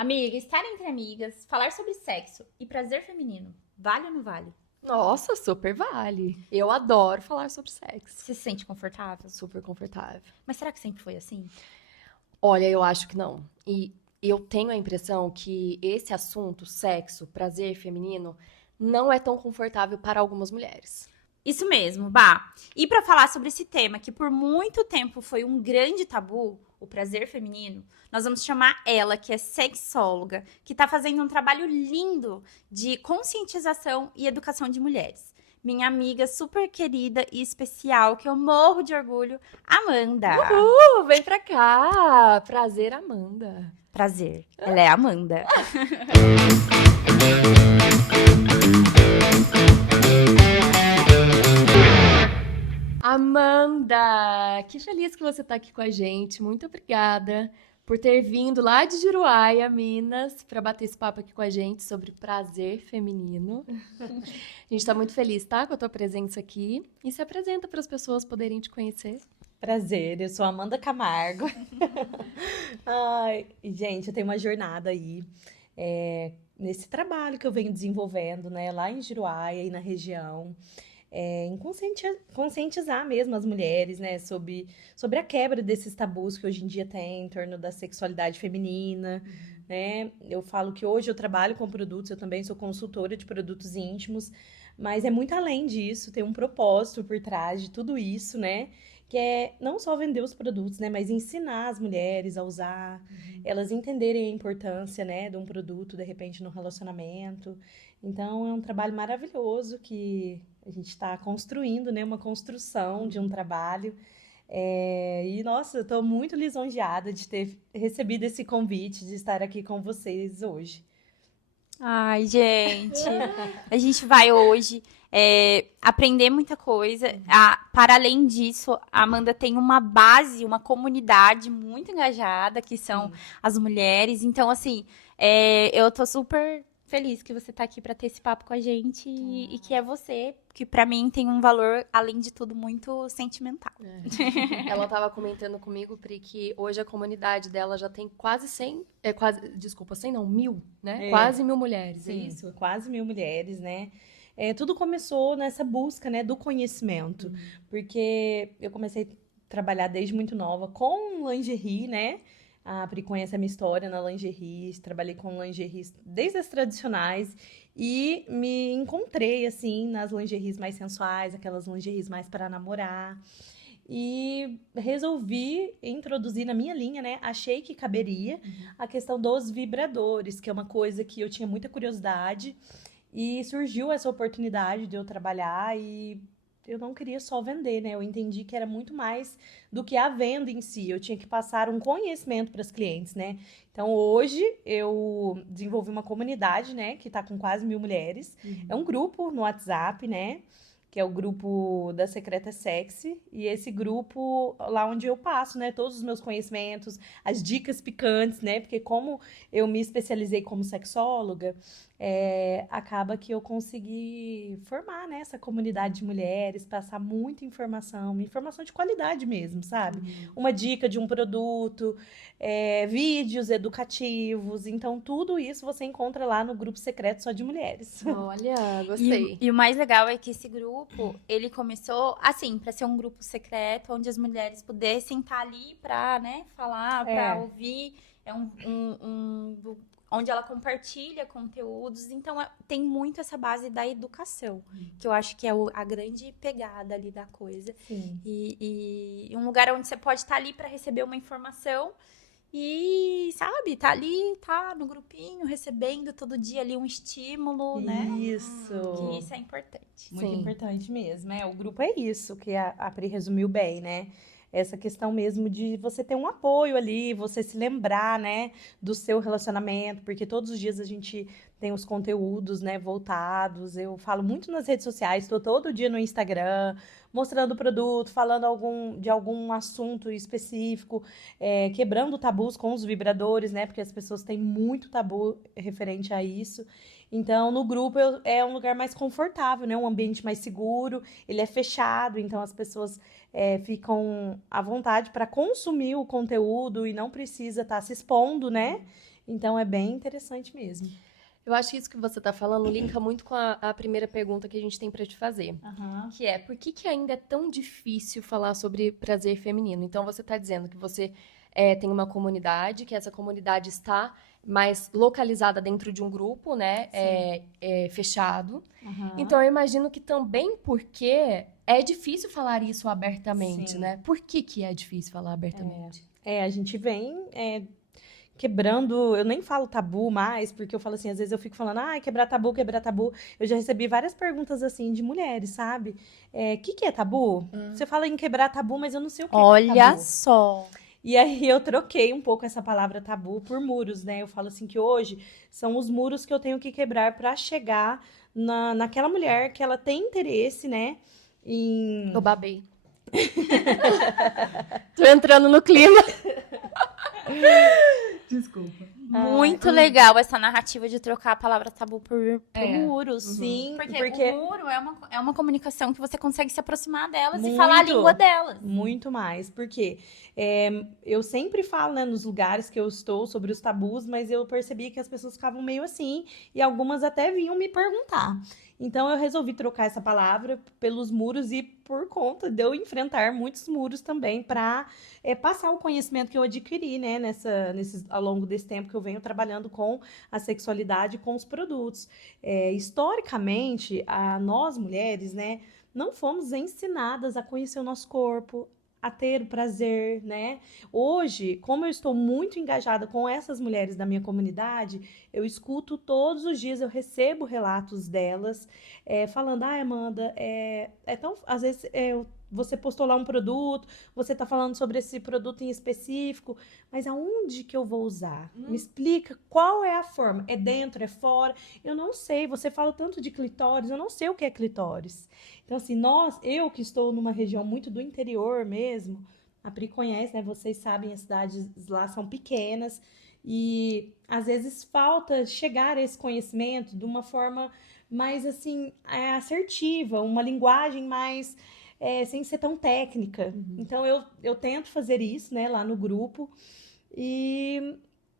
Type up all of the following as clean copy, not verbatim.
Amiga, estar entre amigas, falar sobre sexo e prazer feminino, vale ou não vale? Nossa, super vale. Eu adoro falar sobre sexo. Você se sente confortável? Super confortável. Mas será que sempre foi assim? Olha, eu acho que não. E eu tenho a impressão que esse assunto, sexo, prazer feminino, não é tão confortável para algumas mulheres. Isso mesmo, Bah. E para falar sobre esse tema, que por muito tempo foi um grande tabu, o prazer feminino, nós vamos chamar ela, que é sexóloga, que está fazendo um trabalho lindo de conscientização e educação de mulheres. Minha amiga super querida e especial, que eu morro de orgulho, Amanda. Vem pra cá! Prazer, Amanda. Prazer, ela é a Amanda. Amanda, que feliz que você está aqui com a gente. Muito obrigada por ter vindo lá de Juruáia, Minas, para bater esse papo aqui com a gente sobre prazer feminino. A gente está muito feliz, tá, com a tua presença aqui. E se apresenta para as pessoas poderem te conhecer. Prazer, eu sou Amanda Camargo. Ai, gente, eu tenho uma jornada aí nesse trabalho que eu venho desenvolvendo, né, lá em Juruáia e na região, em conscientizar mesmo as mulheres, né, sobre a quebra desses tabus que hoje em dia tem em torno da sexualidade feminina, né? Eu falo que hoje eu trabalho com produtos, eu também sou consultora de produtos íntimos, mas é muito além disso, tem um propósito por trás de tudo isso, né? Que é não só vender os produtos, né, mas ensinar as mulheres a usar, elas entenderem a importância, né, de um produto, de repente, no relacionamento. Então, é um trabalho maravilhoso que a gente está construindo, né, uma construção de um trabalho. E, nossa, eu estou muito lisonjeada de ter recebido esse convite, de estar aqui com vocês hoje. Ai, gente, a gente vai hoje aprender muita coisa. Para além disso, a Amanda tem uma base, uma comunidade muito engajada, que são Sim. as mulheres. Então, assim, eu tô super feliz que você tá aqui para ter esse papo com a gente e que é você, que para mim tem um valor, além de tudo, muito sentimental. Ela estava comentando comigo, Pri, que hoje a comunidade dela já tem quase 100, desculpa, 100 não, 1000, né? É. Quase 1000 mulheres, é Sim, isso? quase 1.000 mulheres, né? Tudo começou nessa busca, né, do conhecimento, porque eu comecei a trabalhar desde muito nova com lingerie, né? A Pri conhece a minha história na lingerie, trabalhei com lingeries desde as tradicionais e me encontrei, assim, nas lingeries mais sensuais, aquelas lingeries mais para namorar. E resolvi introduzir na minha linha, né? Achei que caberia a questão dos vibradores, que é uma coisa que eu tinha muita curiosidade. E surgiu essa oportunidade de eu trabalhar e eu não queria só vender, né? Eu entendi que era muito mais do que a venda em si. Eu tinha que passar um conhecimento para os clientes, né? Então hoje eu desenvolvi uma comunidade, né? Que está com quase 1.000 mulheres. É um grupo no WhatsApp, né? Que é o grupo da Secreta Sexy, e esse grupo lá onde eu passo, né, todos os meus conhecimentos, as dicas picantes, né, porque como eu me especializei como sexóloga, acaba que eu consegui formar, né, essa comunidade de mulheres, passar muita informação, informação de qualidade mesmo, sabe? Uma dica de um produto, vídeos educativos, então tudo isso você encontra lá no grupo secreto só de mulheres. Olha, E, gostei. e o mais legal é que esse grupo, ele começou assim, para ser um grupo secreto, onde as mulheres pudessem estar ali para, né, falar, para ouvir. É onde ela compartilha conteúdos. Então, tem muito essa base da educação, que eu acho que é a grande pegada ali da coisa. Sim. E um lugar onde você pode estar ali para receber uma informação e, sabe, tá ali, tá no grupinho, recebendo todo dia ali um estímulo, né? Isso. Que isso é importante. Muito Sim. importante mesmo, O grupo é isso que a Pri resumiu bem, né? Essa questão mesmo de você ter um apoio ali, você se lembrar, né, do seu relacionamento, porque todos os dias a gente tem os conteúdos, né, voltados. Eu falo muito nas redes sociais, estou todo dia no Instagram, mostrando o produto, falando de algum assunto específico, quebrando tabus com os vibradores, né, porque as pessoas têm muito tabu referente a isso. Então, no grupo é um lugar mais confortável, né? Um ambiente mais seguro, ele é fechado, então as pessoas ficam à vontade para consumir o conteúdo e não precisa estar se expondo, né? Então, é bem interessante mesmo. Eu acho que isso que você tá falando linka muito com a primeira pergunta que a gente tem pra te fazer. Que é, por que ainda é tão difícil falar sobre prazer feminino? Então, você tá dizendo que você tem uma comunidade, que essa comunidade está mais localizada dentro de um grupo, né? Fechado. Então, eu imagino que também porque é difícil falar isso abertamente, Sim. né? Por que é difícil falar abertamente? A gente vem quebrando, eu nem falo tabu mais, porque eu falo assim, às vezes eu fico falando, quebrar tabu, quebrar tabu. Eu já recebi várias perguntas assim de mulheres, sabe? Que é tabu? Você fala em quebrar tabu, mas eu não sei o que é Olha tabu. só. E aí eu troquei um pouco essa palavra tabu por muros, né? Eu falo assim que hoje são os muros que eu tenho que quebrar para chegar naquela mulher que ela tem interesse, né? Eu babei. Tô entrando no clima. Desculpa. Muito legal essa narrativa de trocar a palavra tabu por muros. Sim, Porque o muro é uma comunicação que você consegue se aproximar delas e Muito. falar a língua delas. Muito mais, porque eu sempre falo, né, nos lugares que eu estou sobre os tabus, mas eu percebi que as pessoas ficavam meio assim, e algumas até vinham me perguntar. Então eu resolvi trocar essa palavra pelos muros e por conta de eu enfrentar muitos muros também para passar o conhecimento que eu adquiri, né, ao longo desse tempo que eu venho trabalhando com a sexualidade, com os produtos. Historicamente, nós mulheres, né, não fomos ensinadas a conhecer o nosso corpo, a ter o prazer, né? Hoje, como eu estou muito engajada com essas mulheres da minha comunidade, eu escuto todos os dias, eu recebo relatos delas, falando, Amanda, às vezes você postou lá um produto, você está falando sobre esse produto em específico, mas aonde que eu vou usar? Me explica qual é a forma, é dentro, é fora? Eu não sei, você fala tanto de clitóris, eu não sei o que é clitóris. Então, assim, eu que estou numa região muito do interior mesmo, a Pri conhece, né? Vocês sabem, as cidades lá são pequenas e às vezes falta chegar a esse conhecimento de uma forma mais, assim, assertiva, uma linguagem mais, sem ser tão técnica. Então, eu tento fazer isso, né, lá no grupo e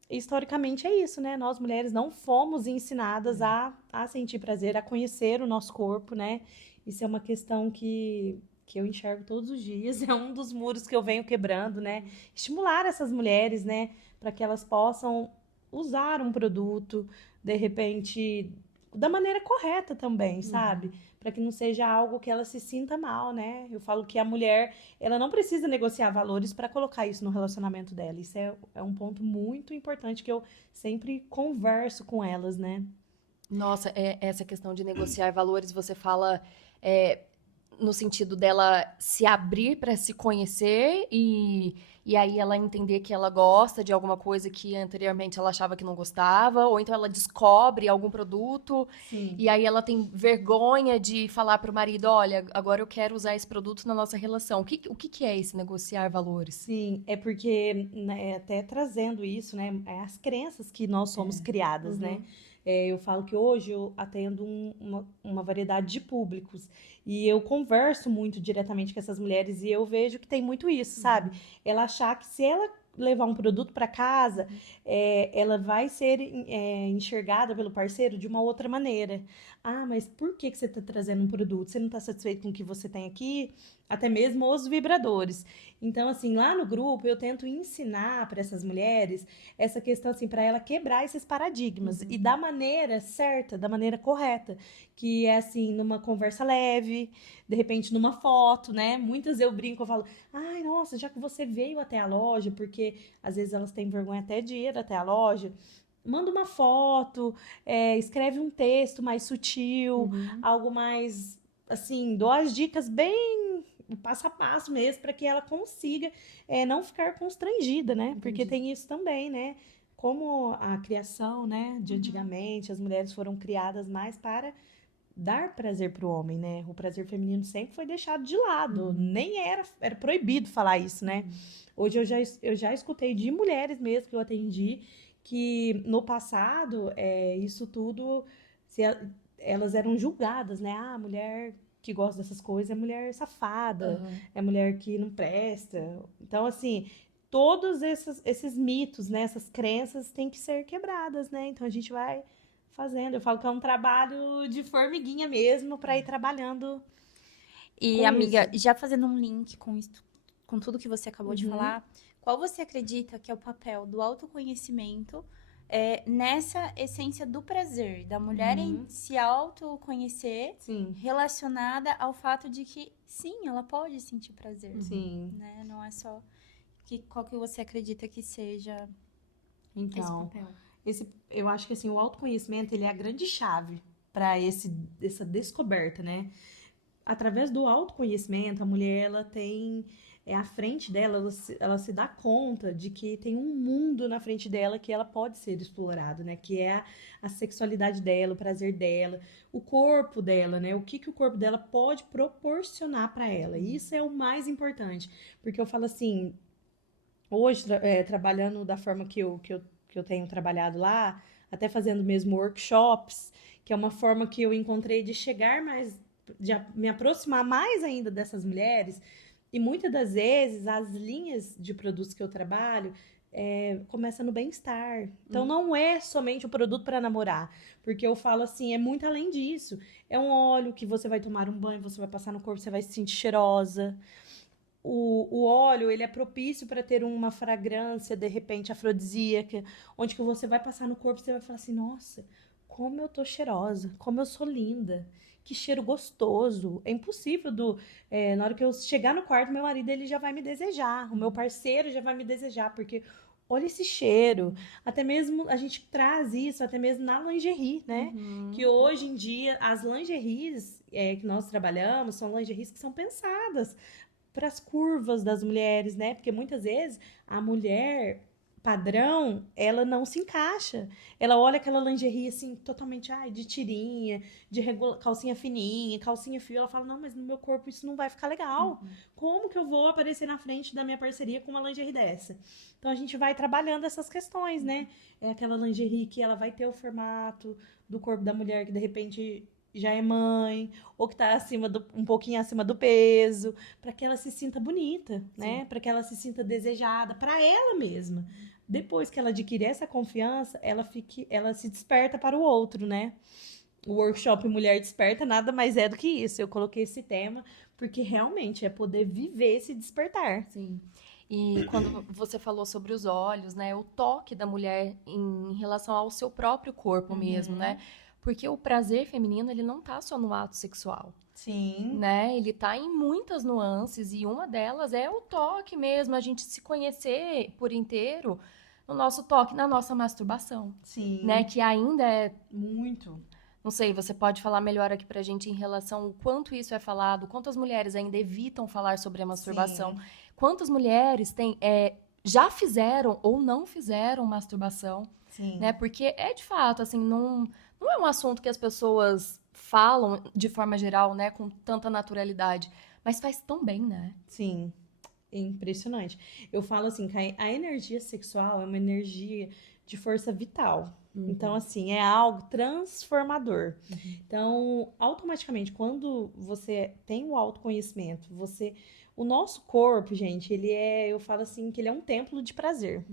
historicamente é isso, né? Nós mulheres não fomos ensinadas a sentir prazer, a conhecer o nosso corpo, né? Isso é uma questão que eu enxergo todos os dias, é um dos muros que eu venho quebrando, né? Estimular essas mulheres, né? Para que elas possam usar um produto, de repente, da maneira correta também, sabe? Para que não seja algo que ela se sinta mal, né? Eu falo que a mulher, ela não precisa negociar valores para colocar isso no relacionamento dela. Isso é um ponto muito importante que eu sempre converso com elas, né? Nossa, essa questão de negociar valores, você fala no sentido dela se abrir para se conhecer e aí ela entender que ela gosta de alguma coisa que anteriormente ela achava que não gostava, ou então ela descobre algum produto e aí ela tem vergonha de falar para o marido, olha, agora eu quero usar esse produto na nossa relação. O que é esse negociar valores? Sim, é porque, né, até trazendo isso, né, as crenças que nós somos criadas, né? Eu falo que hoje eu atendo uma variedade de públicos e eu converso muito diretamente com essas mulheres e eu vejo que tem muito isso, sabe? Ela achar que se ela levar um produto para casa, ela vai ser enxergada pelo parceiro de uma outra maneira. Mas por que você está trazendo um produto? Você não está satisfeito com o que você tem aqui? Até mesmo os vibradores. Então, assim, lá no grupo eu tento ensinar para essas mulheres essa questão, assim, para ela quebrar esses paradigmas e da maneira certa, da maneira correta, que é assim, numa conversa leve, de repente numa foto, né? Muitas eu brinco, eu falo, nossa, já que você veio até a loja, porque às vezes elas têm vergonha até de ir até a loja, manda uma foto, escreve um texto mais sutil, algo mais, assim, dou as dicas bem passo a passo mesmo, para que ela consiga não ficar constrangida, né? Entendi. Porque tem isso também, né? Como a criação, né, de antigamente, as mulheres foram criadas mais para dar prazer para o homem, né? O prazer feminino sempre foi deixado de lado, nem era proibido falar isso, né? Hoje eu já escutei de mulheres mesmo que eu atendi que no passado isso tudo elas eram julgadas, né? A mulher que gosta dessas coisas é mulher safada, é mulher que não presta. Então, assim, todos esses mitos, né? Essas crenças têm que ser quebradas, né? Então a gente vai fazendo. Eu falo que é um trabalho de formiguinha mesmo para ir trabalhando E, com amiga, isso. já fazendo um link com isso, com tudo que você acabou de Uhum. falar, qual você acredita que é o papel do autoconhecimento nessa essência do prazer, da mulher em se autoconhecer Sim, relacionada ao fato de que, sim, ela pode sentir prazer, sim. né? Não é só qual que você acredita que seja esse Então, papel. eu acho que assim, o autoconhecimento ele é a grande chave para essa descoberta, né? Através do autoconhecimento, a mulher ela tem à frente dela, ela se dá conta de que tem um mundo na frente dela que ela pode ser explorado, né? Que é a sexualidade dela, o prazer dela, o corpo dela, né? O que o corpo dela pode proporcionar para ela. E isso é o mais importante, porque eu falo assim, hoje trabalhando da forma que eu tenho trabalhado lá, até fazendo mesmo workshops, que é uma forma que eu encontrei de chegar mais, de me aproximar mais ainda dessas mulheres. E muitas das vezes as linhas de produtos que eu trabalho começa no bem-estar. Então não é somente o produto para namorar, porque eu falo assim, é muito além disso. É um óleo que você vai tomar um banho, você vai passar no corpo, você vai se sentir cheirosa. O óleo, ele é propício para ter uma fragrância, de repente, afrodisíaca, onde que você vai passar no corpo e você vai falar assim, nossa, como eu tô cheirosa, como eu sou linda, que cheiro gostoso. É impossível na hora que eu chegar no quarto, meu marido, ele já vai me desejar, o meu parceiro já vai me desejar, porque olha esse cheiro. Até mesmo, a gente traz isso, até mesmo na lingerie, né? Que hoje em dia, as lingeries que nós trabalhamos, são lingeries que são pensadas para as curvas das mulheres, né? Porque muitas vezes a mulher padrão, ela não se encaixa. Ela olha aquela lingerie assim, totalmente, de tirinha, calcinha fininha, calcinha fio. Ela fala, não, mas no meu corpo isso não vai ficar legal. Como que eu vou aparecer na frente da minha parceria com uma lingerie dessa? Então a gente vai trabalhando essas questões, né? É aquela lingerie que ela vai ter o formato do corpo da mulher que de repente já é mãe, ou que tá um pouquinho acima do peso, para que ela se sinta bonita, né? Para que ela se sinta desejada, para ela mesma. Depois que ela adquirir essa confiança, ela se desperta para o outro, né? O workshop Mulher Desperta nada mais é do que isso. Eu coloquei esse tema porque realmente é poder viver esse despertar. Sim. E quando você falou sobre os olhos, né? O toque da mulher em relação ao seu próprio corpo mesmo, né? Porque o prazer feminino, ele não tá só no ato sexual, Sim. né? Ele tá em muitas nuances e uma delas é o toque mesmo, a gente se conhecer por inteiro no nosso toque, na nossa masturbação, Sim. né? Que ainda é... Muito. Não sei, você pode falar melhor aqui pra gente em relação ao quanto isso é falado, quantas mulheres ainda evitam falar sobre a masturbação, Sim. quantas mulheres já fizeram ou não fizeram masturbação, Sim. né? Porque é de fato, assim, não é um assunto que as pessoas falam de forma geral, né, com tanta naturalidade, mas faz tão bem, né? Sim. É impressionante. Eu falo assim, que a energia sexual é uma energia de força vital. Então, assim, é algo transformador. Então, automaticamente, quando você tem o autoconhecimento, o nosso corpo, gente, eu falo assim, que ele é um templo de prazer.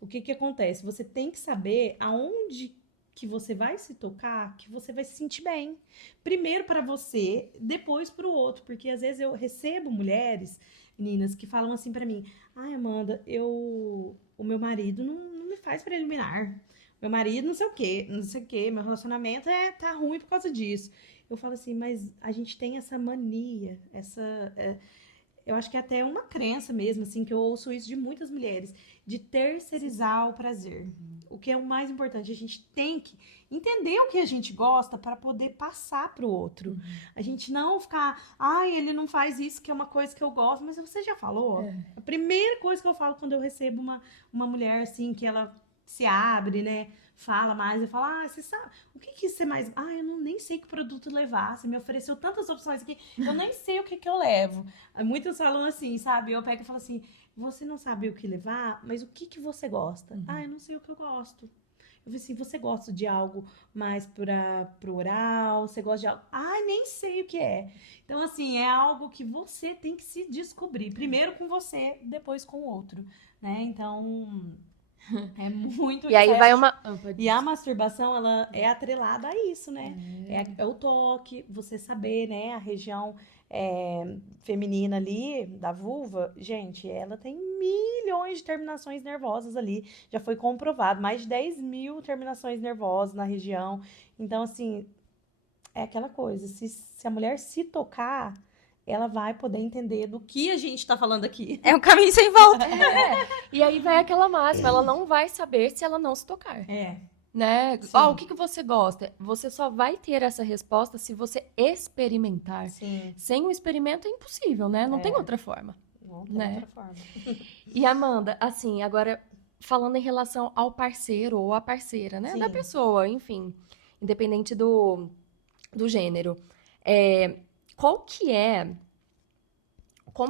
O que acontece? Você tem que saber aonde que você vai se tocar, que você vai se sentir bem. Primeiro para você, depois para o outro. Porque às vezes eu recebo mulheres, meninas, que falam assim para mim, ai, Amanda, o meu marido não me faz preliminar. Meu marido não sei o quê, meu relacionamento tá ruim por causa disso. Eu falo assim, mas a gente tem essa mania, eu acho que é até uma crença mesmo, assim, que eu ouço isso de muitas mulheres, de terceirizar o prazer. O que é o mais importante, a gente tem que entender o que a gente gosta para poder passar para o outro. A gente não ficar, ele não faz isso, que é uma coisa que eu gosto, mas você já falou? A primeira coisa que eu falo quando eu recebo uma mulher, assim, que ela se abre, né? Fala mais, eu falo, você sabe, o que você mais... eu nem sei que produto levar, você me ofereceu tantas opções aqui, eu nem sei o que eu levo. Muitas falam assim, sabe? Eu pego e falo assim, você não sabe o que levar, mas o que você gosta? Eu não sei o que eu gosto. Eu falei assim, você gosta de algo mais pro oral? Você gosta de algo... nem sei o que é. Então, assim, é algo que você tem que se descobrir. Primeiro com você, depois com o outro. né? Então, é muito... E aí vai uma... E a masturbação, ela é atrelada a isso, né? É o toque, você saber, né? A região feminina ali, da vulva, gente, ela tem milhões de terminações nervosas ali. Já foi comprovado, mais de 10 mil terminações nervosas na região. Então, assim, é aquela coisa, se a mulher se tocar, ela vai poder entender do que a gente tá falando aqui. É um caminho sem volta. E aí vai aquela máxima, ela não vai saber se ela não se tocar. Né? Sim. O que você gosta? Você só vai ter essa resposta se você experimentar. Sim. Sem o experimento é impossível, né? Não tem outra forma. Não tem Né? outra forma. E Amanda, assim, agora falando em relação ao parceiro ou à parceira, né? Sim. Da pessoa, enfim, independente do gênero. Como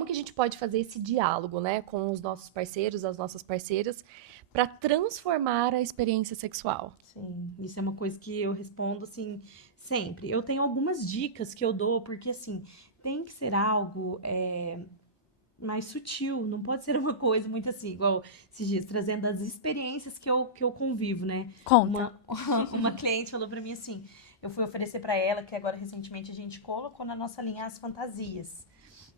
que a gente pode fazer esse diálogo, né, com os nossos parceiros, as nossas parceiras, para transformar a experiência sexual? Sim, isso é uma coisa que eu respondo, assim, sempre. Eu tenho algumas dicas que eu dou, porque, assim, tem que ser algo mais sutil, não pode ser uma coisa muito assim, igual esses dias, trazendo as experiências que eu convivo, né? Conta. Uma cliente falou pra mim assim, eu fui oferecer pra ela, que agora recentemente a gente colocou na nossa linha as fantasias,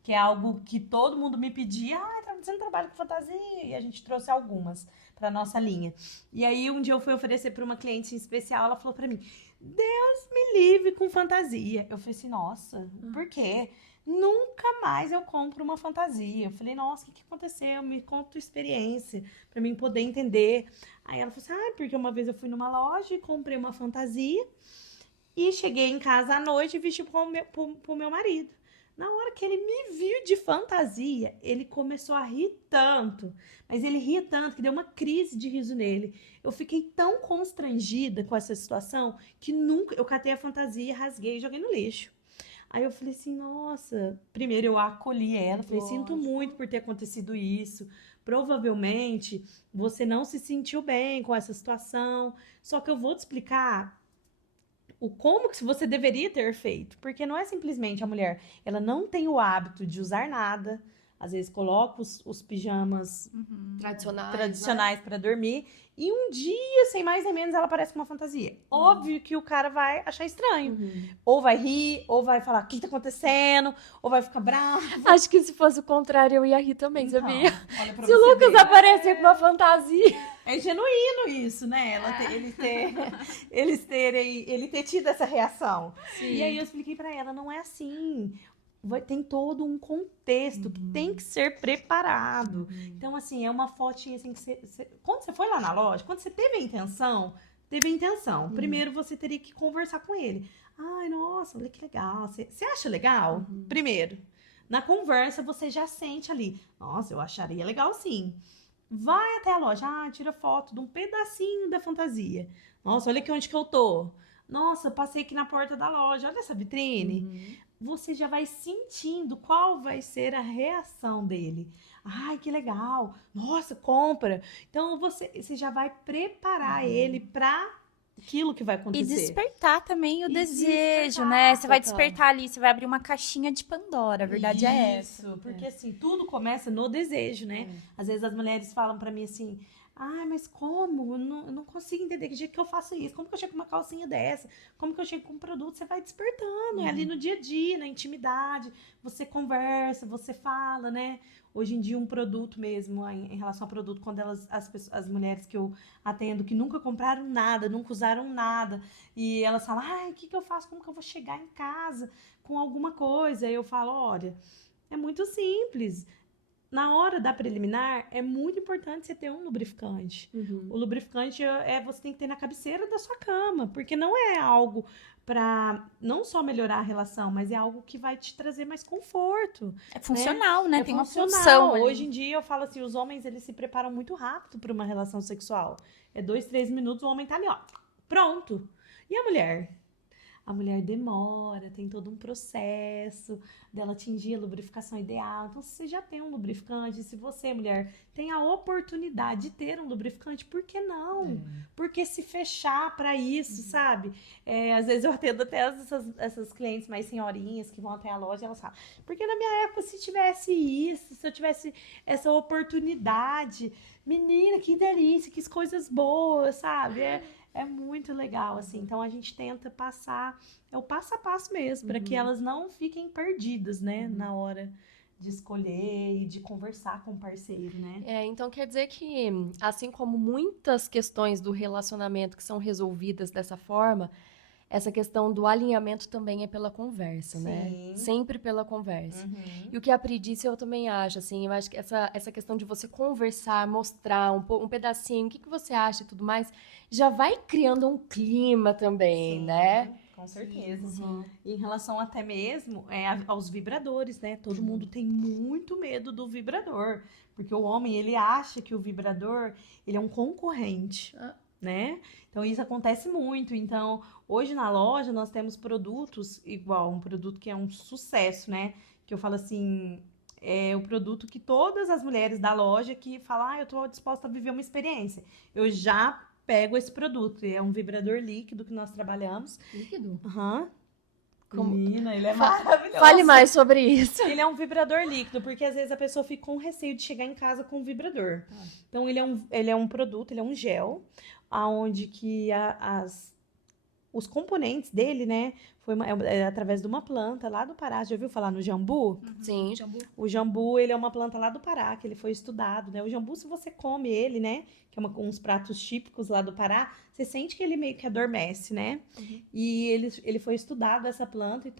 que é algo que todo mundo me pedia, você não trabalha com fantasia? E a gente trouxe algumas pra nossa linha. E aí um dia eu fui oferecer pra uma cliente em especial, ela falou pra mim, Deus me livre com fantasia. Eu falei assim, nossa, por quê? Nunca mais eu compro uma fantasia. Eu falei, nossa, o que aconteceu? Me conta tua experiência, pra mim poder entender. Aí ela falou assim, porque uma vez eu fui numa loja e comprei uma fantasia e cheguei em casa à noite e vesti pro meu marido. Na hora que ele me viu de fantasia, ele começou a rir tanto, mas ele ria tanto que deu uma crise de riso nele. Eu fiquei tão constrangida com essa situação que nunca eu catei a fantasia, rasguei e joguei no lixo. Aí eu falei assim, nossa, primeiro eu acolhi ela, falei, sinto muito por ter acontecido isso. Provavelmente você não se sentiu bem com essa situação, só que eu vou te explicar como que você deveria ter feito, porque não é simplesmente a mulher, ela não tem o hábito de usar nada, às vezes coloca os pijamas tradicionais para dormir, e um dia, sem mais nem menos, ela aparece com uma fantasia. Óbvio que o cara vai achar estranho, ou vai rir, ou vai falar, o que tá acontecendo, ou vai ficar bravo. Acho que se fosse o contrário, eu ia rir também, Então, sabia? olha pra Se o você Lucas ver. aparecer com uma fantasia... É genuíno isso, né? Ele ter tido essa reação. Sim. E aí eu expliquei pra ela, não é assim. Tem todo um contexto que tem que ser preparado. Então, assim, é uma fotinha assim que quando você foi lá na loja, quando você teve a intenção. Primeiro você teria que conversar com ele. Ai, nossa, olha que legal. Você acha legal? Primeiro. Na conversa, você já sente ali. Nossa, eu acharia legal sim. Vai até a loja, tira foto de um pedacinho da fantasia. Nossa, olha aqui onde que eu tô. Nossa, passei aqui na porta da loja, olha essa vitrine. Você já vai sentindo qual vai ser a reação dele. Ai, que legal. Nossa, compra. Então, você já vai preparar ele para aquilo que vai E acontecer. despertar também o E desejo, despertar, né? Você vai total. despertar ali, você vai abrir uma caixinha de Pandora, a verdade é essa. Isso, porque assim, tudo começa no desejo, né? Às vezes as mulheres falam pra mim assim, mas como? Eu não consigo entender que jeito que eu faço isso. Como que eu chego com uma calcinha dessa? Como que eu chego com um produto? Você vai despertando, é ali no dia a dia, na intimidade. Você conversa, você fala, né? Hoje em dia, um produto mesmo, em relação ao produto, quando as mulheres que eu atendo que nunca compraram nada, nunca usaram nada, e elas falam, o que eu faço? Como que eu vou chegar em casa com alguma coisa? Aí eu falo, olha, é muito simples. Na hora da preliminar, é muito importante você ter um lubrificante. O lubrificante você tem que ter na cabeceira da sua cama, porque não é algo para não só melhorar a relação, mas é algo que vai te trazer mais conforto. É funcional, né? É Tem uma funcional. função ali. Hoje em dia, eu falo assim, os homens, eles se preparam muito rápido para uma relação sexual. É 2, 3 minutos, o homem tá ali, ó, pronto. E a mulher? a mulher demora, tem todo um processo dela atingir a lubrificação ideal. Então, se você já tem um lubrificante, se você, mulher, tem a oportunidade de ter um lubrificante, por que não? Por que se fechar para isso, sabe? Às vezes eu atendo até essas clientes mais senhorinhas que vão até a loja, elas falam, porque na minha época, se tivesse isso, se eu tivesse essa oportunidade, menina, que delícia, que coisas boas, sabe? É muito legal, assim. Então, a gente tenta passar, é o passo a passo mesmo, para que elas não fiquem perdidas, né? Na hora de escolher e de conversar com o parceiro, né? Então quer dizer que, assim como muitas questões do relacionamento que são resolvidas dessa forma, essa questão do alinhamento também é pela conversa, né? Sim. Sempre pela conversa. E o que a Pri disse, eu também acho, assim, eu acho que essa questão de você conversar, mostrar um pedacinho, o que você acha e tudo mais, já vai criando um clima também, Sim, né? com certeza. Sim. Em relação até mesmo aos vibradores, né? Todo mundo tem muito medo do vibrador, porque o homem, ele acha que o vibrador, ele é um concorrente, né? Então, isso acontece muito. Então, hoje na loja, nós temos produtos igual, um produto que é um sucesso, né? Que eu falo assim, é o produto que todas as mulheres da loja que falam, eu tô disposta a viver uma experiência. Eu já pego esse produto. É um vibrador líquido que nós trabalhamos. Líquido? Aham. Como- Menina, ele é maravilhoso. Fale mais sobre isso. Ele é um vibrador líquido, porque às vezes a pessoa fica com receio de chegar em casa com um vibrador. Então, ele é um produto, ele é um gel, aonde que os componentes dele, né, é através de uma planta lá do Pará. Já ouviu falar no jambu? Sim, jambu. O jambu, ele é uma planta lá do Pará, que ele foi estudado, né? O jambu, se você come ele, né, que é uns pratos típicos lá do Pará, você sente que ele meio que adormece, né? E ele foi estudado, essa planta,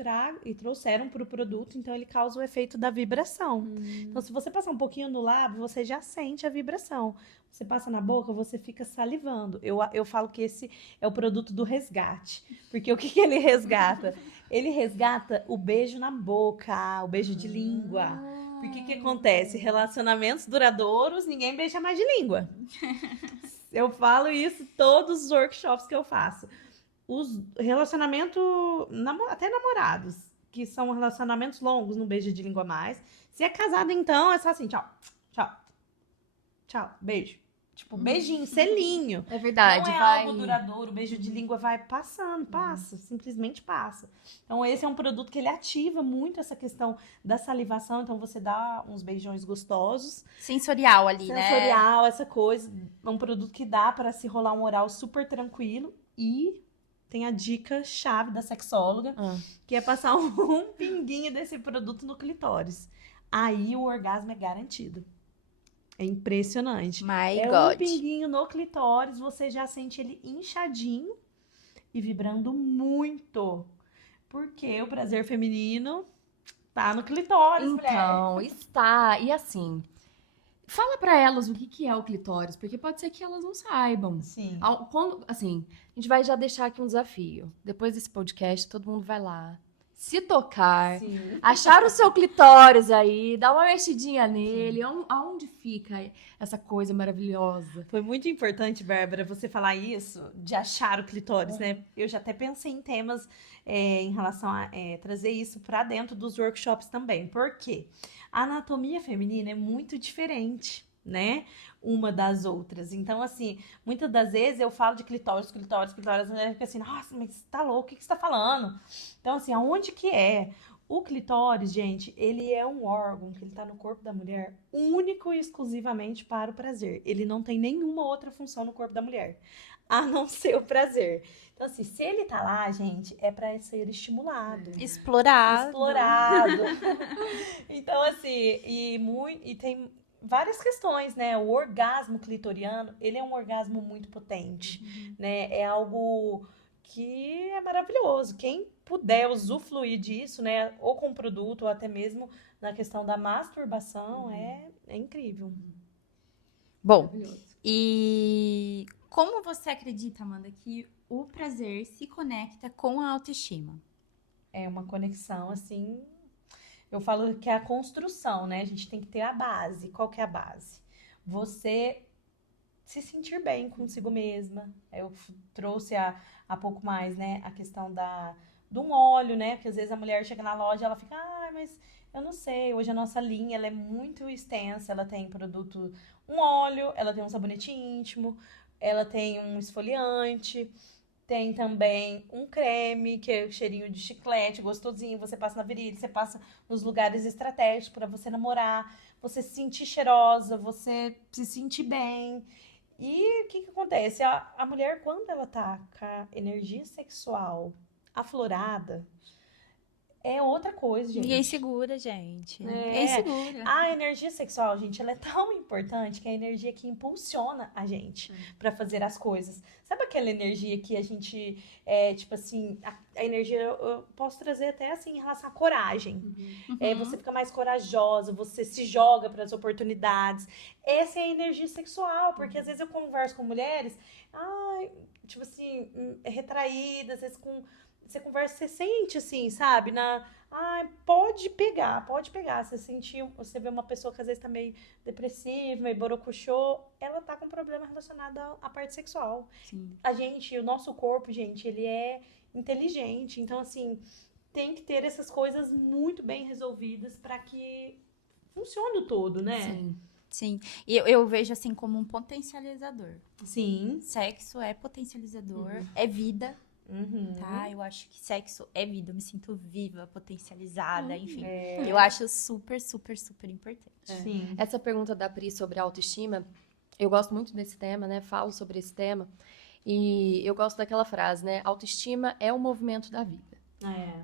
e trouxeram para o produto, então ele causa o efeito da vibração. Então, se você passar um pouquinho no lábio, você já sente a vibração. Você passa na boca, você fica salivando. Eu falo que esse é o produto do resgate. Porque o que ele resgata? Ele resgata o beijo na boca, o beijo de língua. Porque o que acontece? Relacionamentos duradouros, ninguém beija mais de língua. Eu falo isso todos os workshops que eu faço. Os relacionamentos, até namorados, que são relacionamentos longos, não beija de língua mais. Se é casado, então, é só assim, tchau, tchau, tchau, beijo. Tipo, beijinho, selinho. É verdade, Não é vai. algo duradouro, o beijo de língua vai passando, passa, simplesmente passa. Então, esse é um produto que ele ativa muito essa questão da salivação, então você dá uns beijões gostosos. Sensorial ali, né? Sensorial, essa coisa. É um produto que dá para se rolar um oral super tranquilo e tem a dica chave da sexóloga, que é passar um pinguinho desse produto no clitóris. Aí o orgasmo é garantido. É impressionante. My Um God. pinguinho no clitóris, você já sente ele inchadinho e vibrando muito. Porque o prazer feminino tá no clitóris, mulher. Então, está. E assim, fala pra elas o que é o clitóris, porque pode ser que elas não saibam. Sim. Assim, a gente vai já deixar aqui um desafio. Depois desse podcast, todo mundo vai lá, se tocar, Sim. achar o seu clitóris aí, dar uma mexidinha nele, aonde fica essa coisa maravilhosa. Foi muito importante, Bárbara, você falar isso, de achar o clitóris, né? Eu já até pensei em temas em relação a trazer isso para dentro dos workshops também. Por quê? A anatomia feminina é muito diferente, né? Uma das outras. Então, assim, muitas das vezes eu falo de clitóris, a mulher fica assim, nossa, mas você tá louco, o que você tá falando? Então, assim, aonde que é? O clitóris, gente, ele é um órgão que ele tá no corpo da mulher único e exclusivamente para o prazer. Ele não tem nenhuma outra função no corpo da mulher, a não ser o prazer. Então, assim, se ele tá lá, gente, é para ser estimulado. Explorado. Então, assim, e tem várias questões, né? O orgasmo clitoriano, ele é um orgasmo muito potente, né? É algo que é maravilhoso. Quem puder usufruir disso, né? Ou com produto, ou até mesmo na questão da masturbação, é incrível. Bom, e como você acredita, Amanda, que o prazer se conecta com a autoestima? É uma conexão, assim... Eu falo que é a construção, né? A gente tem que ter a base. Qual que é a base? Você se sentir bem consigo mesma. Eu trouxe há pouco mais, né? A questão de um óleo, né? Porque às vezes a mulher chega na loja e ela fica, mas eu não sei, hoje a nossa linha ela é muito extensa, ela tem produto, um óleo, ela tem um sabonete íntimo, ela tem um esfoliante, tem também um creme, que é o cheirinho de chiclete, gostosinho, você passa na virilha, você passa nos lugares estratégicos para você namorar, você se sentir cheirosa, você se sentir bem. E o que que acontece? A mulher, quando ela tá com a energia sexual aflorada, é outra coisa, gente. Ninguém segura, gente. Ninguém É, segura. a energia sexual, gente, ela é tão importante que é a energia que impulsiona a gente pra fazer as coisas. Sabe aquela energia que a gente, tipo assim, a energia, eu posso trazer até assim em relação à coragem. Você fica mais corajosa, você se joga para as oportunidades. Essa é a energia sexual, porque às vezes eu converso com mulheres, tipo assim, retraídas, às vezes você conversa, você sente assim, sabe? Pode pegar. Você sentiu, você vê uma pessoa que às vezes tá meio depressiva, meio borocochô, ela tá com um problema relacionado à parte sexual. Sim. O nosso corpo, gente, ele é inteligente. Então, assim, tem que ter essas coisas muito bem resolvidas para que funcione o todo, né? Sim. Sim. E eu vejo assim como um potencializador. Sim. Sexo é potencializador, é vida, Uhum. tá? Eu acho que sexo é vida. Eu me sinto viva, potencializada, enfim. É. Eu acho super, super, super importante. Sim. Essa pergunta da Pri sobre autoestima, eu gosto muito desse tema, né? Falo sobre esse tema. E eu gosto daquela frase, né? Autoestima é o movimento da vida,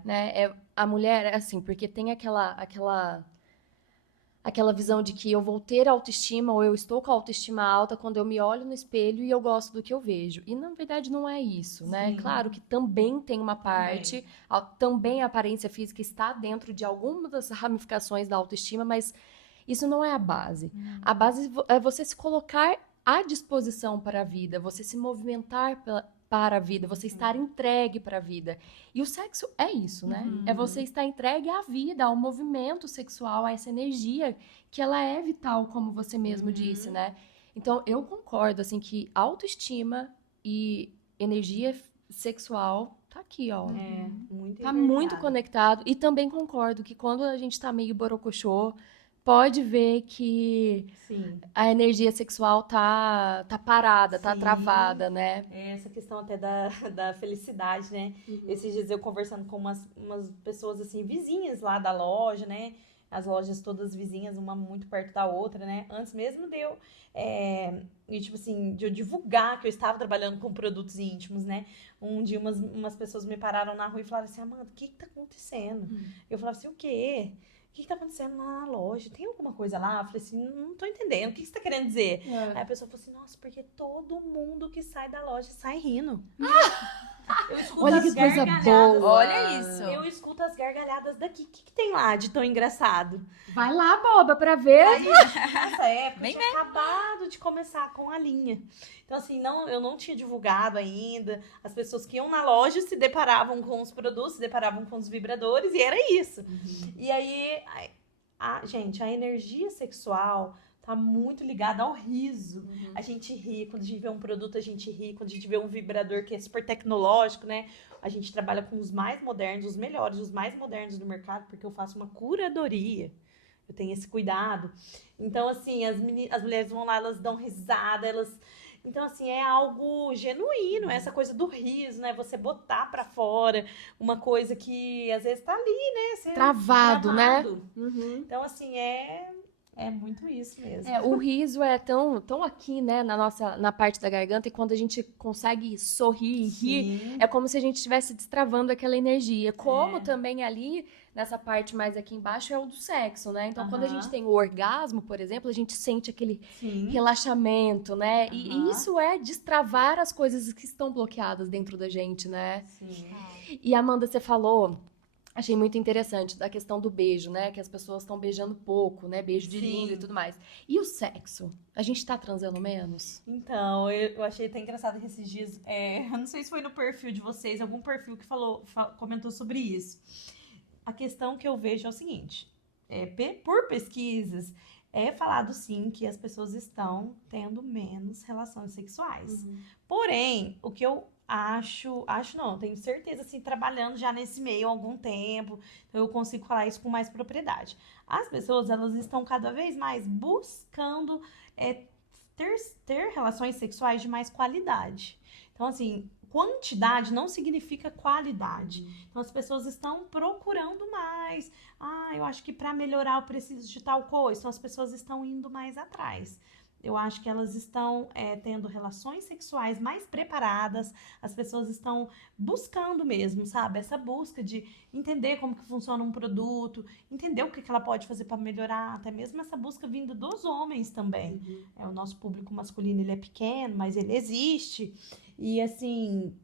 né? A mulher, assim, porque tem aquela visão de que eu vou ter autoestima ou eu estou com a autoestima alta quando eu me olho no espelho e eu gosto do que eu vejo. E, na verdade, não é isso, né? Sim. Claro que também tem uma parte, também a aparência física está dentro de algumas das ramificações da autoestima, mas isso não é a base. A base é você se colocar à disposição para a vida, você se movimentar para a vida, você estar entregue para a vida. E o sexo é isso, né? É você estar entregue à vida, ao movimento sexual, a essa energia que ela é vital, como você mesmo disse, né? Então, eu concordo, assim, que autoestima e energia sexual tá aqui, ó. Muito Tá muito interligado. conectado. E também concordo que quando a gente tá meio borocochô, pode ver que Sim. a energia sexual tá parada, tá Sim. travada, né? Essa questão até da felicidade, né? Esses dias eu conversando com umas pessoas, assim, vizinhas lá da loja, né? As lojas todas vizinhas, uma muito perto da outra, né? Antes mesmo de eu, tipo assim, de eu divulgar que eu estava trabalhando com produtos íntimos, né? Um dia umas pessoas me pararam na rua e falaram assim, Amanda, o que tá acontecendo? Eu falava assim, o quê? O que tá acontecendo lá na loja? Tem alguma coisa lá? Eu falei assim, não tô entendendo. O que você tá querendo dizer? Aí a pessoa falou assim, nossa, porque todo mundo que sai da loja sai rindo. Eu escuto Olha as que coisa gargalhadas. boa. Olha isso. Eu escuto as gargalhadas daqui. O que tem lá de tão engraçado? Vai lá, boba, pra ver. Aí, nessa época, Bem eu tinha acabado de começar com a linha. Então, assim, eu não tinha divulgado ainda. As pessoas que iam na loja se deparavam com os produtos, se deparavam com os vibradores, e era isso. E aí, gente, a energia sexual tá muito ligada ao riso. A gente ri, quando a gente vê um produto, a gente ri. Quando a gente vê um vibrador que é super tecnológico, né? A gente trabalha com os mais modernos, os melhores, os mais modernos do mercado, porque eu faço uma curadoria. Eu tenho esse cuidado. Então, assim, as mulheres vão lá, elas dão risada, Então, assim, é algo genuíno, essa coisa do riso, né? Você botar pra fora uma coisa que, às vezes, tá ali, né? Sendo Travado, né? Então, assim, é muito isso mesmo. O riso é tão aqui, né, na parte da garganta, e quando a gente consegue sorrir e rir, Sim. é como se a gente estivesse destravando aquela energia. Como também ali, nessa parte mais aqui embaixo, é o do sexo, né? Então, quando a gente tem o orgasmo, por exemplo, a gente sente aquele Sim. relaxamento, né? E isso é destravar as coisas que estão bloqueadas dentro da gente, né? Sim. E Amanda, você falou, achei muito interessante, da questão do beijo, né? Que as pessoas estão beijando pouco, né? Beijo de Sim. língua e tudo mais. E o sexo? A gente tá transando menos? Então, eu achei até engraçado que esses dias, eu não sei se foi no perfil de vocês, algum perfil que comentou sobre isso. A questão que eu vejo é o seguinte, por pesquisas, é falado sim que as pessoas estão tendo menos relações sexuais. Porém, o que eu acho não, tenho certeza, assim, trabalhando já nesse meio há algum tempo, então eu consigo falar isso com mais propriedade. As pessoas, elas estão cada vez mais buscando ter relações sexuais de mais qualidade. Então, assim, quantidade não significa qualidade. Então, as pessoas estão procurando mais. Eu acho que para melhorar eu preciso de tal coisa. Então, as pessoas estão indo mais atrás. Eu acho que elas estão tendo relações sexuais mais preparadas, as pessoas estão buscando mesmo, sabe? Essa busca de entender como que funciona um produto, entender o que ela pode fazer para melhorar, até mesmo essa busca vinda dos homens também. O nosso público masculino, ele é pequeno, mas ele existe. E assim,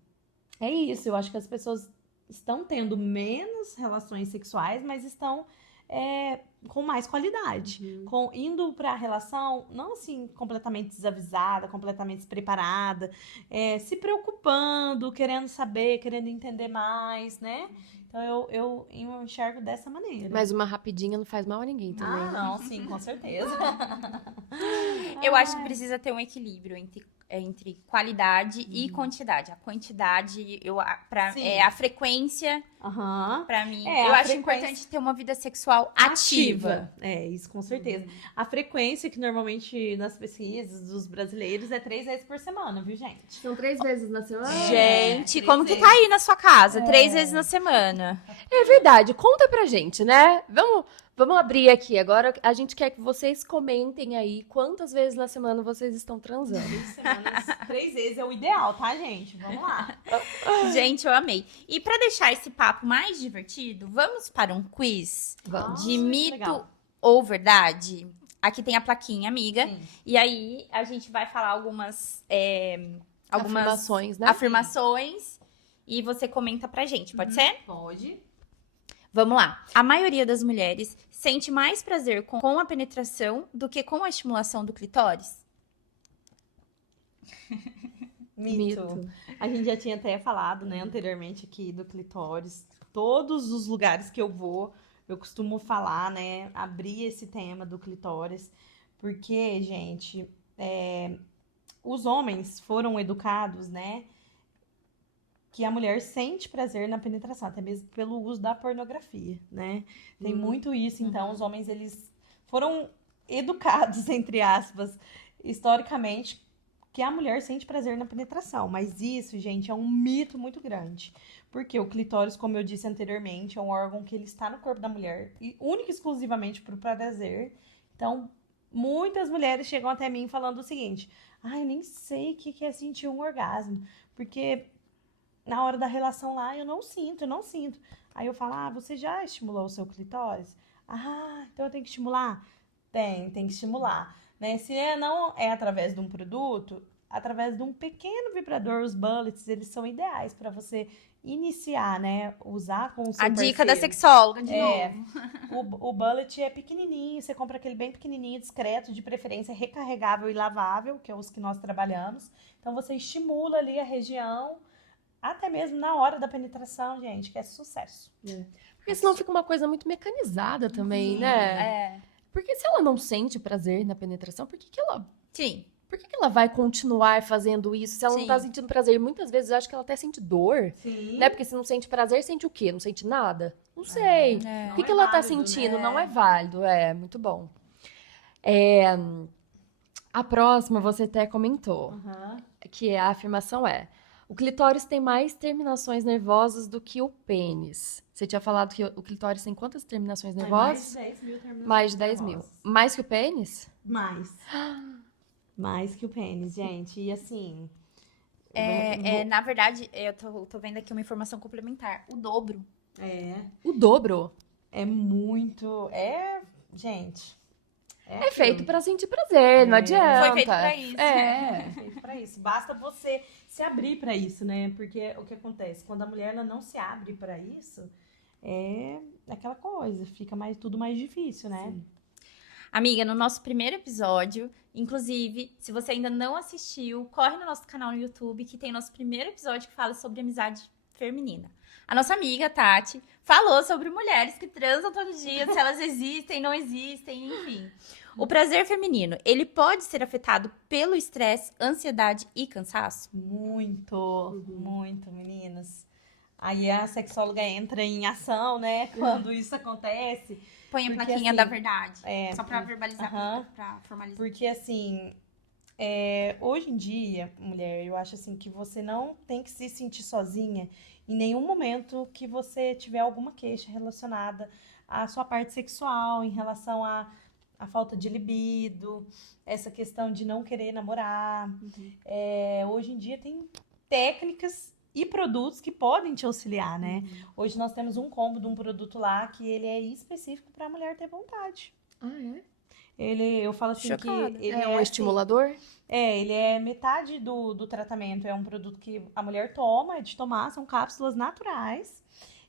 é isso, eu acho que as pessoas estão tendo menos relações sexuais, mas estão com mais qualidade. Indo pra relação, não assim, completamente desavisada, completamente despreparada, se preocupando, querendo saber, querendo entender mais, né? Então eu enxergo dessa maneira. Mas uma rapidinha não faz mal a ninguém também. Não, sim, com certeza. Eu acho que precisa ter um equilíbrio entre qualidade e quantidade. A quantidade, é a frequência, pra mim. Eu acho importante ter uma vida sexual ativa. Isso com certeza. A frequência que normalmente nas pesquisas dos brasileiros é 3 vezes por semana, viu, gente? São 3 vezes na semana? Gente, como que tá aí na sua casa? 3 vezes na semana. É verdade, conta pra gente, né? Vamos abrir aqui. Agora a gente quer que vocês comentem aí quantas vezes na semana vocês estão transando. 3 vezes é o ideal, tá, gente? Vamos lá. Gente, eu amei. E pra deixar esse papo mais divertido, vamos para um quiz Vamos. de mito legal. ou verdade? Aqui tem a plaquinha, amiga. Sim. E aí a gente vai falar algumas Afirmações, né? afirmações e você comenta pra gente, pode ser? Pode. Vamos lá. A maioria das mulheres sente mais prazer com a penetração do que com a estimulação do clitóris? Mito. A gente já tinha até falado, né, anteriormente aqui do clitóris. Todos os lugares que eu vou, eu costumo falar, né, abrir esse tema do clitóris. Porque, gente, os homens foram educados, né, que a mulher sente prazer na penetração, até mesmo pelo uso da pornografia, né? Tem muito isso, então os homens, eles foram educados, entre aspas, historicamente, que a mulher sente prazer na penetração. Mas isso, gente, é um mito muito grande. Porque o clitóris, como eu disse anteriormente, é um órgão que ele está no corpo da mulher, e único e exclusivamente para o prazer. Então, muitas mulheres chegam até mim falando o seguinte: eu nem sei o que é sentir um orgasmo, porque na hora da relação lá, eu não sinto. Aí eu falo, você já estimulou o seu clitóris? Então eu tenho que estimular? Tem que estimular. Né? Se não é através de um produto, através de um pequeno vibrador, os bullets, eles são ideais para você iniciar, né? Usar com o seu A dica da parceiro. sexóloga, de novo. O bullet é pequenininho, você compra aquele bem pequenininho, discreto, de preferência recarregável e lavável, que é os que nós trabalhamos. Então você estimula ali a região, até mesmo na hora da penetração, gente, que é sucesso. Porque senão fica uma coisa muito mecanizada também, né? Porque se ela não sente prazer na penetração, por que ela vai continuar fazendo isso se ela não tá sentindo prazer? E muitas vezes eu acho que ela até sente dor, né? Porque se não sente prazer, sente o quê? Não sente nada? Não sei. O que ela tá sentindo? Né? Não é válido. Muito bom. A próxima você até comentou, que a afirmação é: o clitóris tem mais terminações nervosas do que o pênis. Você tinha falado que o clitóris tem quantas terminações nervosas? Mais de 10 mil terminações Mais de 10 mil. nervosas. Mais que o pênis? Mais. Mais que o pênis, gente. E assim... Na verdade, eu tô vendo aqui uma informação complementar. O dobro. O dobro? É muito... Gente... É feito pra sentir prazer, não adianta. Foi feito pra isso. É feito pra isso. Basta você se abrir pra isso, né? Porque o que acontece? Quando a mulher ela não se abre pra isso, é aquela coisa. Fica tudo mais difícil, né? Sim. Amiga, no nosso primeiro episódio, inclusive, se você ainda não assistiu, corre no nosso canal no YouTube, que tem nosso primeiro episódio que fala sobre amizade feminina. A nossa amiga, Tati, falou sobre mulheres que transam todo dia, se elas existem, não existem, enfim. O prazer feminino, ele pode ser afetado pelo estresse, ansiedade e cansaço? Muito, muito, meninas. Aí a sexóloga entra em ação, né? Quando isso acontece. Põe a Porque, plaquinha assim, da verdade. é, Só pra verbalizar, aham. pra formalizar. Porque, assim, hoje em dia, mulher, eu acho assim que você não tem que se sentir sozinha em nenhum momento que você tiver alguma queixa relacionada à sua parte sexual, em relação à falta de libido, essa questão de não querer namorar. Hoje em dia tem técnicas e produtos que podem te auxiliar, né? Hoje nós temos um combo de um produto lá que ele é específico para a mulher ter vontade. Ah, é? Eu falo assim Chocada. que ele É um assim, estimulador? ele é metade do tratamento. É um produto que a mulher toma, é de tomar, são cápsulas naturais.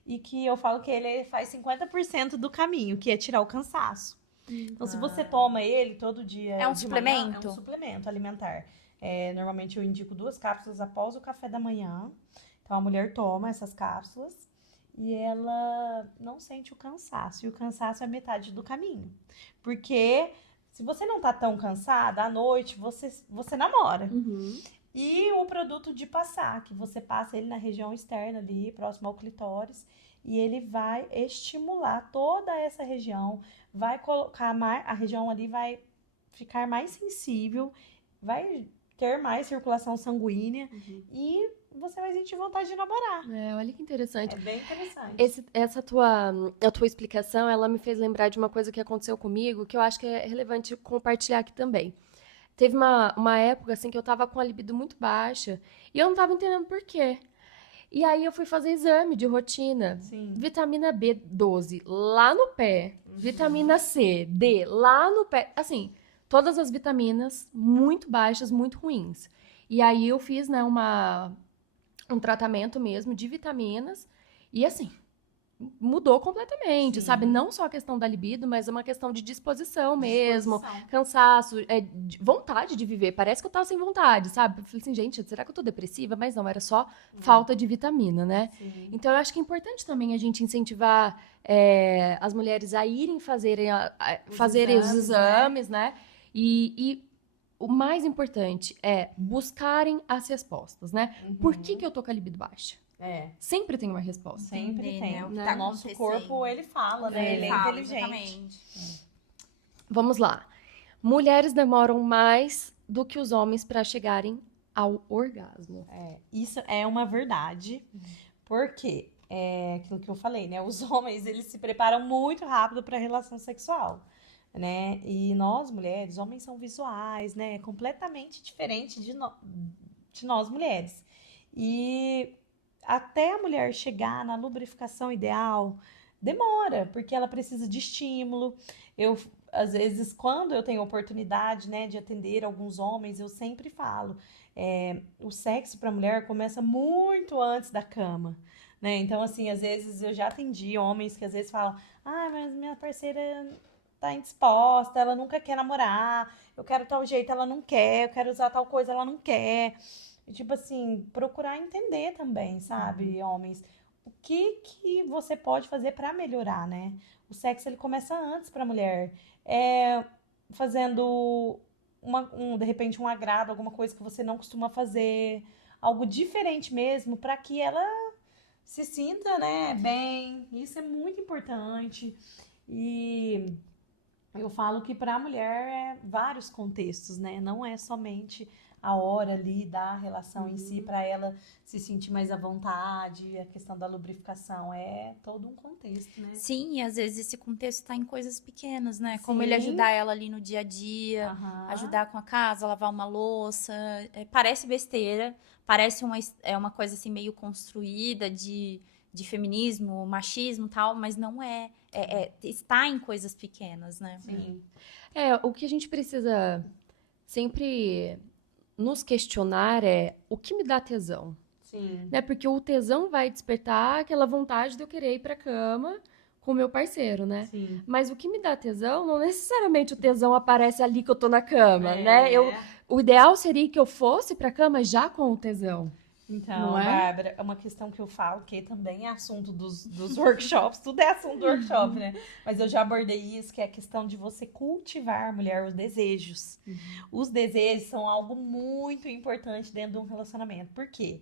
E que eu falo que ele faz 50% do caminho, que é tirar o cansaço. Então, se você toma ele todo dia. É um de manhã, suplemento? é um suplemento alimentar. Normalmente eu indico 2 cápsulas após o café da manhã. Então, a mulher toma essas cápsulas e ela não sente o cansaço. E o cansaço é metade do caminho. Porque se você não tá tão cansada, à noite você namora. E o produto de passar, que você passa ele na região externa ali, próximo ao clitóris, e ele vai estimular toda essa região, vai colocar mais, a região ali vai ficar mais sensível, vai ter mais circulação sanguínea e você vai sentir vontade de namorar. Olha que interessante. É bem interessante. A tua explicação, ela me fez lembrar de uma coisa que aconteceu comigo, que eu acho que é relevante compartilhar aqui também. Teve uma época, assim, que eu tava com a libido muito baixa e eu não tava entendendo por quê. E aí eu fui fazer exame de rotina. Sim. Vitamina B12 lá no pé. Vitamina C, D lá no pé. Assim, todas as vitaminas muito baixas, muito ruins. E aí eu fiz, né, um tratamento mesmo de vitaminas e assim, mudou completamente, Sim. sabe? Não só a questão da libido, mas uma questão de disposição mesmo, Disposição. cansaço, vontade de viver. Parece que eu tava sem vontade, sabe? Eu falei assim, gente, será que eu tô depressiva? Mas não, era só falta de vitamina, né? Sim. Então, eu acho que é importante também a gente incentivar as mulheres a irem fazerem os exames, né? E o mais importante é buscarem as respostas, né? Por que eu tô com a libido baixa? Sempre tem uma resposta. Sempre Entender, tem. né, o que O tá nosso acontecendo. corpo, ele fala, né? Ele é Fala, inteligente. exatamente. Vamos lá. Mulheres demoram mais do que os homens para chegarem ao orgasmo. Isso é uma verdade, porque aquilo que eu falei, né? Os homens, eles se preparam muito rápido para a relação sexual, né? E nós, mulheres, homens são visuais, né? Completamente diferente de nós, mulheres. E até a mulher chegar na lubrificação ideal, demora, porque ela precisa de estímulo. Às vezes, quando eu tenho oportunidade, né, de atender alguns homens, eu sempre falo, o sexo para a mulher começa muito antes da cama, né? Então, assim, às vezes eu já atendi homens que às vezes falam, mas minha parceira tá indisposta, ela nunca quer namorar, eu quero tal jeito, ela não quer, eu quero usar tal coisa, ela não quer. E, tipo assim, procurar entender também, sabe, homens, o que você pode fazer para melhorar, né? O sexo, ele começa antes para a mulher. Fazendo de repente um agrado, alguma coisa que você não costuma fazer, algo diferente mesmo, para que ela se sinta, né, bem. Isso é muito importante. E eu falo que para a mulher vários contextos, né? Não é somente a hora ali da relação em si, para ela se sentir mais à vontade, a questão da lubrificação, é todo um contexto, né? Sim, e às vezes esse contexto tá em coisas pequenas, né? Como Sim. ele ajudar ela ali no dia a dia, Aham. ajudar com a casa, lavar uma louça. Parece besteira, parece uma coisa assim meio construída de feminismo, machismo e tal, mas não é. Está em coisas pequenas, né? Sim. O que a gente precisa sempre nos questionar é o que me dá tesão, Sim. né? Porque o tesão vai despertar aquela vontade de eu querer ir pra cama com o meu parceiro, né? Sim. Mas o que me dá tesão, não necessariamente o tesão aparece ali que eu tô na cama, né? O ideal seria que eu fosse pra cama já com o tesão. Então, Não é? Bárbara, é uma questão que eu falo que também é assunto dos workshops, tudo é assunto do workshop, né? Mas eu já abordei isso, que é a questão de você cultivar, mulher, os desejos. Os desejos são algo muito importante dentro de um relacionamento. Por quê?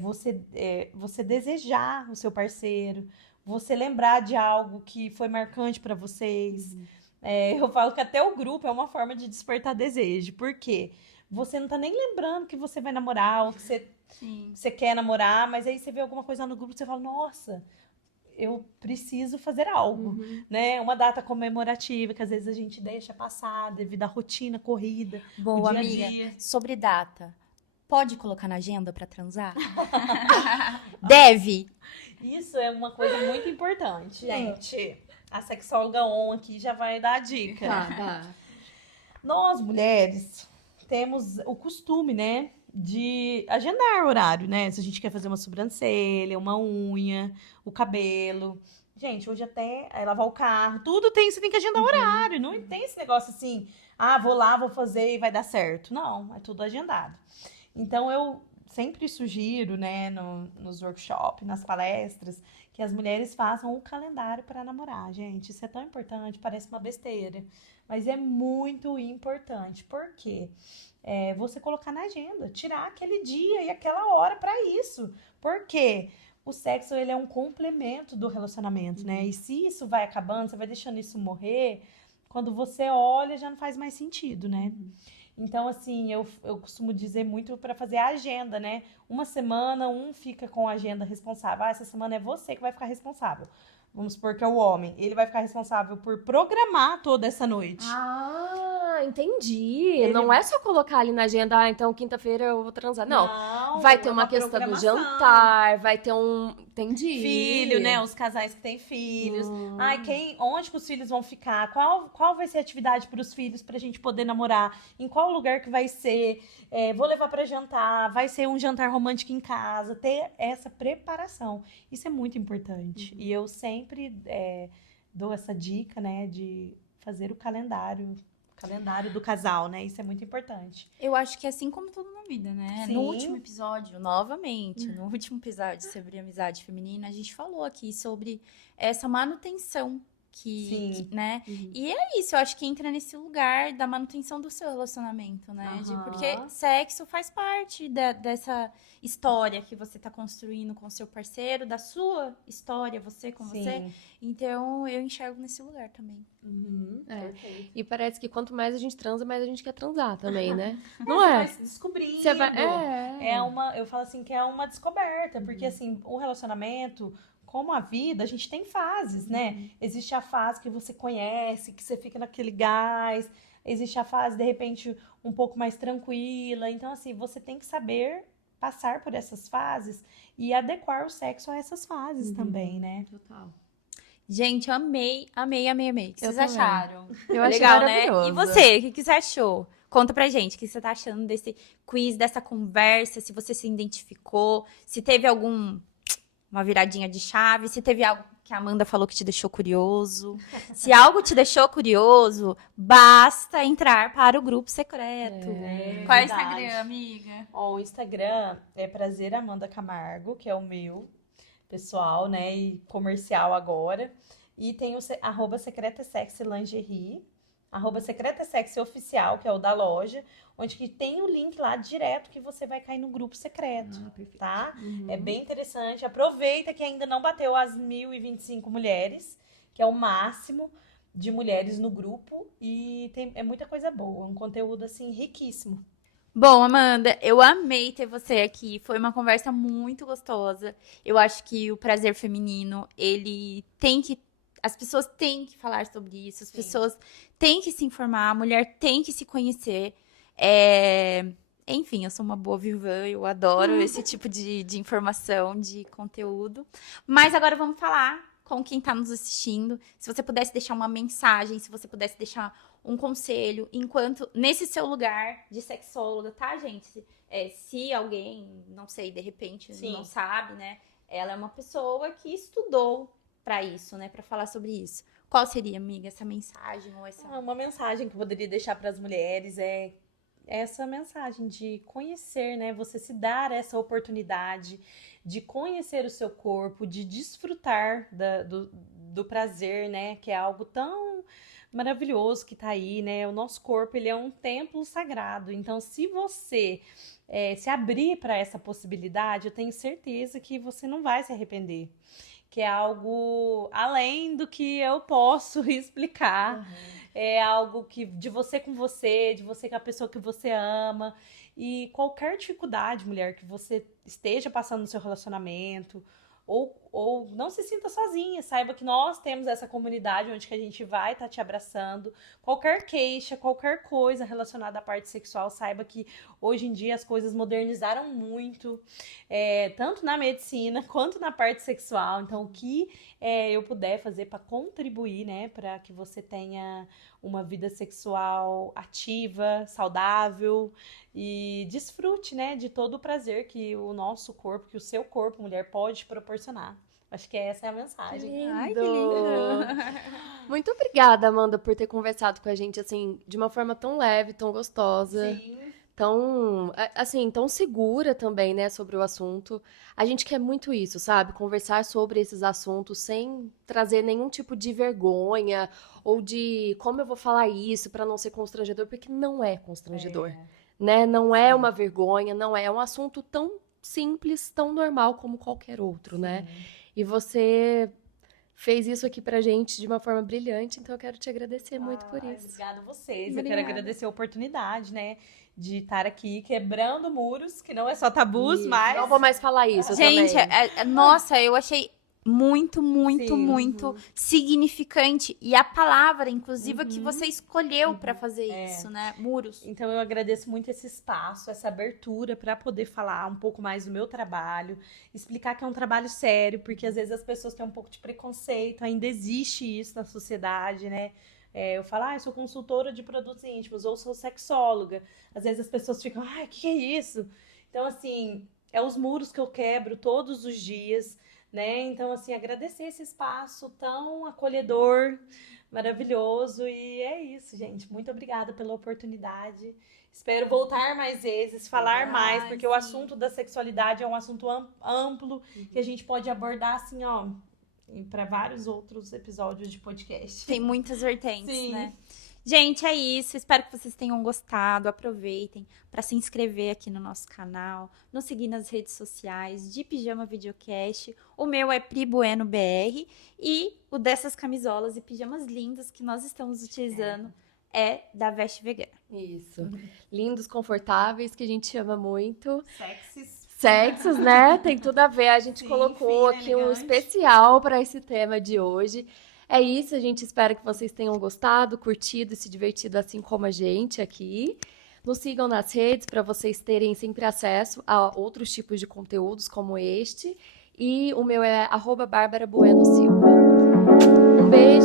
Você desejar o seu parceiro, você lembrar de algo que foi marcante para vocês. Eu falo que até o grupo é uma forma de despertar desejo. Por quê? Você não tá nem lembrando que você vai namorar ou que você quer namorar, mas aí você vê alguma coisa no grupo e você fala, nossa, eu preciso fazer algo, né? Uma data comemorativa que às vezes a gente deixa passar devido à rotina, corrida, Boa, o dia a amiga. dia. Sobre data. Pode colocar na agenda pra transar? Deve. Isso é uma coisa muito importante, gente. A sexóloga on aqui já vai dar a dica. Tá. Nós, mulheres, temos o costume, né, de agendar horário, né? Se a gente quer fazer uma sobrancelha, uma unha, o cabelo. Gente, hoje até lavar o carro, tudo você tem que agendar horário. Não tem esse negócio assim, vou lá, vou fazer e vai dar certo. Não, é tudo agendado. Então, eu sempre sugiro, né, nos workshops, nas palestras, que as mulheres façam um calendário para namorar. Gente, isso é tão importante, parece uma besteira, mas é muito importante. Por quê? Você colocar na agenda, tirar aquele dia e aquela hora para isso. Por quê? O sexo, ele é um complemento do relacionamento, né? E se isso vai acabando, você vai deixando isso morrer, quando você olha, já não faz mais sentido, né? Então, assim, eu costumo dizer muito para fazer a agenda, né? Uma semana, um fica com a agenda responsável. Essa semana é você que vai ficar responsável. Vamos supor que é o homem. Ele vai ficar responsável por programar toda essa noite. Entendi. Não é só colocar ali na agenda, então quinta-feira eu vou transar. Não. Vai ter é uma questão do programação. jantar, vai ter um. Entendi. Filho, né? Os casais que têm filhos. Onde que os filhos vão ficar? Qual vai ser a atividade para os filhos pra gente poder namorar? Em qual lugar que vai ser? Vou levar para jantar? Vai ser um jantar romântico em casa? Ter essa preparação. Isso é muito importante. E eu sempre dou essa dica, né? De fazer o calendário do casal, né? Isso é muito importante. Eu acho que é assim como tudo na vida, né? Sim. No último episódio, novamente, no último episódio sobre amizade feminina, a gente falou aqui sobre essa manutenção né? E é isso, eu acho que entra nesse lugar da manutenção do seu relacionamento, né? Porque sexo faz parte dessa história que você tá construindo com o seu parceiro, da sua história, você com você. Então, eu enxergo nesse lugar também. E parece que quanto mais a gente transa, mais a gente quer transar também, né? Não Você é? vai se descobrindo. Você vai... Eu falo assim que é uma descoberta, porque assim, o relacionamento, como a vida, a gente tem fases, né? Existe a fase que você conhece, que você fica naquele gás. Existe a fase, de repente, um pouco mais tranquila. Então, assim, você tem que saber passar por essas fases e adequar o sexo a essas fases também, né? Total. Gente, eu amei. O que vocês também. acharam? Eu achei Legal, né? maravilhoso. E você, o que você achou? Conta pra gente o que você tá achando desse quiz, dessa conversa, se você se identificou, se teve uma viradinha de chave, se teve algo que a Amanda falou que te deixou curioso. Se algo te deixou curioso, basta entrar para o grupo secreto. Qual é o Instagram, amiga? O Instagram é Prazer Amanda Camargo, que é o meu pessoal, né? E comercial agora. E tem o @secretasexylingerie, @secretasexyoficial, que é o da loja, onde que tem o link lá direto que você vai cair no grupo secreto, tá? É bem interessante. Aproveita que ainda não bateu as 1.025 mulheres, que é o máximo de mulheres no grupo. E é muita coisa boa, um conteúdo, assim, riquíssimo. Bom, Amanda, eu amei ter você aqui. Foi uma conversa muito gostosa. Eu acho que o prazer feminino, as pessoas têm que falar sobre isso, as pessoas têm que se informar, a mulher tem que se conhecer. Enfim, eu sou uma boa vivã, eu adoro esse tipo de informação, de conteúdo. Mas agora vamos falar com quem está nos assistindo. Se você pudesse deixar uma mensagem, se você pudesse deixar um conselho, enquanto nesse seu lugar de sexóloga, tá, gente? Se alguém, não sei, de repente não sabe, né? Ela é uma pessoa que estudou para isso, né? Para falar sobre isso. Qual seria, amiga, essa mensagem ou essa... Uma mensagem que eu poderia deixar para as mulheres essa mensagem de conhecer, né? Você se dar essa oportunidade de conhecer o seu corpo, de desfrutar do prazer, né? Que é algo tão maravilhoso que tá aí, né? O nosso corpo, ele é um templo sagrado. Então, se você se abrir para essa possibilidade, eu tenho certeza que você não vai se arrepender. Que é algo além do que eu posso explicar. É algo que de você com a pessoa que você ama. E qualquer dificuldade, mulher, que você esteja passando no seu relacionamento, ou não se sinta sozinha, saiba que nós temos essa comunidade onde que a gente vai estar te abraçando. Qualquer queixa, qualquer coisa relacionada à parte sexual, saiba que hoje em dia as coisas modernizaram muito, tanto na medicina quanto na parte sexual. Então, o que eu puder fazer para contribuir, né, para que você tenha uma vida sexual ativa, saudável e desfrute, né, de todo o prazer que o nosso corpo, que o seu corpo, mulher, pode proporcionar. Acho que essa é a mensagem. Ai, que lindo! Muito obrigada, Amanda, por ter conversado com a gente, assim, de uma forma tão leve, tão gostosa. Sim. Tão, assim, tão segura também, né, sobre o assunto. A gente quer muito isso, sabe? Conversar sobre esses assuntos sem trazer nenhum tipo de vergonha ou de como eu vou falar isso para não ser constrangedor, porque não é constrangedor, né? Não é uma vergonha, não é um assunto tão simples, tão normal como qualquer outro, né? E você fez isso aqui pra gente de uma forma brilhante, então eu quero te agradecer muito por isso. Obrigada a vocês. Obrigada. Eu quero agradecer a oportunidade, né, de estar aqui quebrando muros, que não é só tabus, Isso, mas... não vou mais falar isso Gente, também. nossa, eu achei muito, muito, Sim. muito significante. E a palavra, inclusive, que você escolheu pra fazer isso, né? Muros. Então eu agradeço muito esse espaço, essa abertura para poder falar um pouco mais do meu trabalho, explicar que é um trabalho sério, porque às vezes as pessoas têm um pouco de preconceito, ainda existe isso na sociedade, né? Eu falo, eu sou consultora de produtos íntimos, ou sou sexóloga. Às vezes as pessoas ficam, o que é isso? Então, assim, é os muros que eu quebro todos os dias, né? Então, assim, agradecer esse espaço tão acolhedor, maravilhoso. E é isso, gente. Muito obrigada pela oportunidade. Espero voltar mais vezes, falar mais, porque o assunto da sexualidade é um assunto amplo que a gente pode abordar assim, ó, para vários outros episódios de podcast. Tem muitas vertentes, Sim. né? Gente, é isso. Espero que vocês tenham gostado. Aproveitem para se inscrever aqui no nosso canal, nos seguir nas redes sociais de Pijama Videocast. O meu é Pri Bueno BR e o dessas camisolas e pijamas lindos que nós estamos utilizando é da Veste Vegana. Isso. Lindos, confortáveis, que a gente ama muito. Sexys. Sexos, né? Tem tudo a ver. A gente Sim, colocou fina, aqui um elegante. especial para esse tema de hoje. É isso, a gente espera que vocês tenham gostado, curtido e se divertido assim como a gente aqui. Nos sigam nas redes para vocês terem sempre acesso a outros tipos de conteúdos como este. E o meu é @BárbaraBuenoSilva. Um beijo.